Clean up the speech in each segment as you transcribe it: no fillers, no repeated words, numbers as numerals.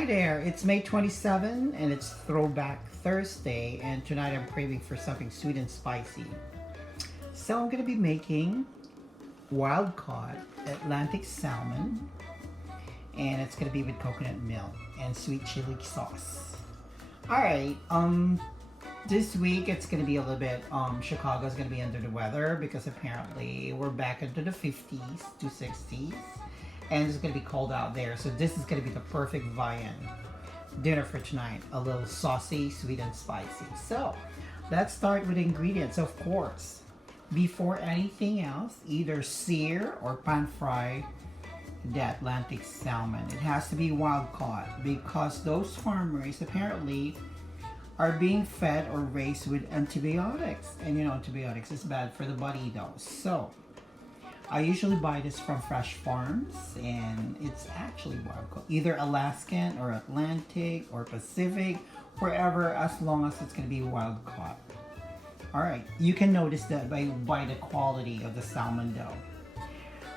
Hi there, it's May 27 and it's Throwback Thursday, and tonight I'm craving for something sweet and spicy. So I'm gonna be making wild caught Atlantic salmon, and it's gonna be with coconut milk and sweet chili sauce. Alright, this week it's gonna be a little bit, Chicago's gonna be under the weather because apparently we're back into the 50s to 60s. And it's gonna be cold out there, so this is gonna be the perfect viand dinner for tonight. A little saucy, sweet and spicy. So let's start with ingredients. Of course, before anything else, either sear or pan fry the Atlantic salmon. It has to be wild caught because those farmers apparently are being fed or raised with antibiotics, and you know antibiotics is bad for the body though. So I usually buy this from fresh farms, and it's actually wild caught, either Alaskan or Atlantic or Pacific, wherever, as long as it's going to be wild caught. All right, you can notice that by the quality of the salmon though.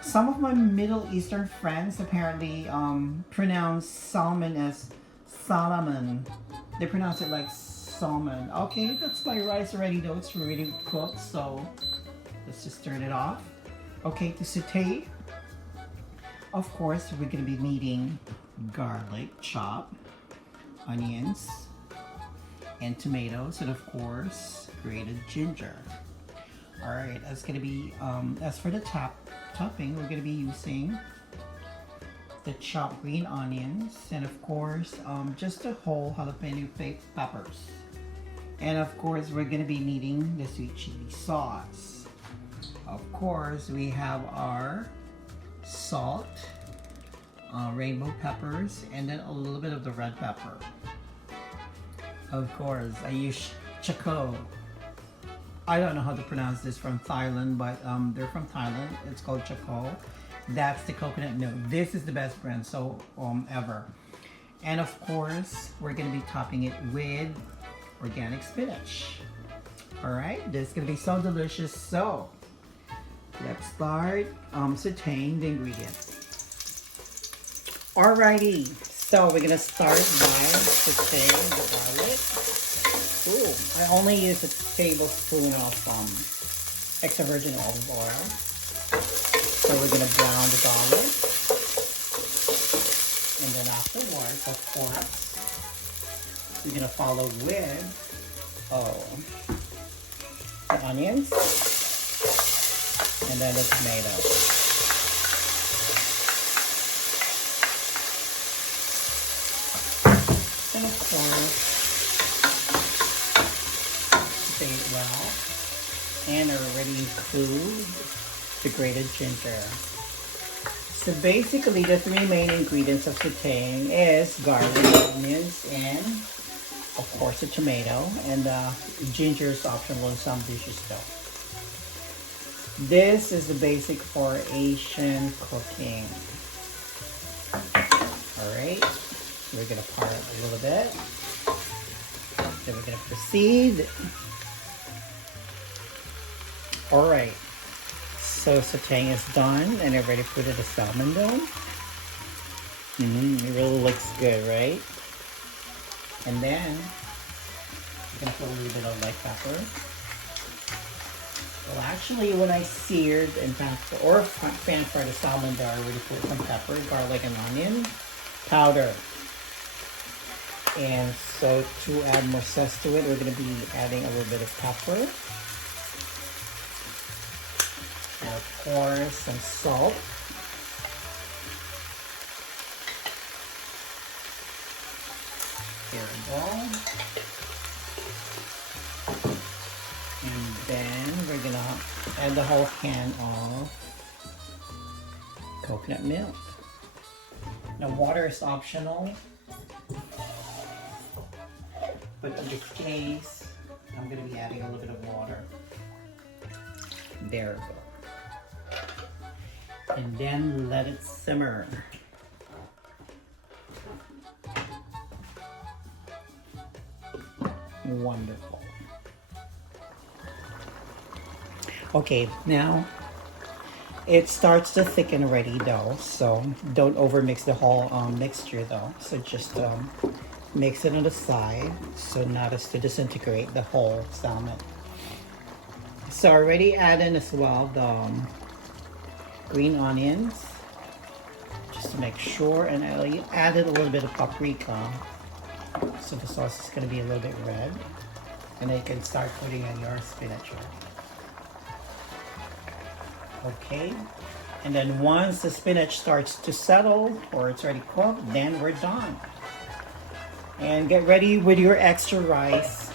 Some of my Middle Eastern friends apparently pronounce salmon as Salmon. They pronounce it like salmon. Okay, that's my rice already though. It's already cooked, so let's just turn it off. Okay, to saute, of course, we're going to be needing garlic chop, onions, and tomatoes, and of course, grated ginger. All right, that's going to be, as for the topping, we're going to be using the chopped green onions, and of course, just a whole jalapeno peppers. And of course, we're going to be needing the sweet chili sauce. Of course, we have our salt, rainbow peppers, and then a little bit of the red pepper. Of course, I use Choco. I don't know how to pronounce this, from Thailand, but they're from Thailand. It's called Choco. That's the coconut milk. This is the best brand so ever. And of course, we're gonna be topping it with organic spinach. All right, this is gonna be so delicious. So let's start sauteing the ingredients. Alrighty, so we're gonna start by sauteing the garlic. Ooh, I only use a tablespoon of extra virgin olive oil. So we're gonna brown the garlic, and then afterwards, of course, we're gonna follow with the onions. And then the tomato. And of course, saute it well. And I already include the grated ginger. So basically, the three main ingredients of sauteing is garlic, onions, and of course the tomato. And ginger is optional in some dishes though. This is the basic for Asian cooking. Alright, we're going to part it a little bit. Then we're going to proceed. Alright, so sauteing is done, and I've already put the salmon down. It really looks good, right? And then, I'm going to put a little bit of black pepper. Well, actually, when I seared and pan fried the salmon, there I already put some pepper, garlic, and onion powder. And so to add more zest to it, we're going to be adding a little bit of pepper. And of course, some salt. Here we go. And then we're gonna add the whole can of coconut milk. Now water is optional, but in this case, I'm gonna be adding a little bit of water. There we go. And then let it simmer. Wonderful. Okay, now It starts to thicken already though, so don't overmix the whole mixture though. So just mix it on the side so not as to disintegrate the whole salmon. So I already add in as well the green onions, just to make sure, and I added a little bit of paprika, so the sauce is going to be a little bit red, and then you can start putting in your spinach. Okay, and then once the spinach starts to settle or it's already cooked, then we're done. And get ready with your extra rice.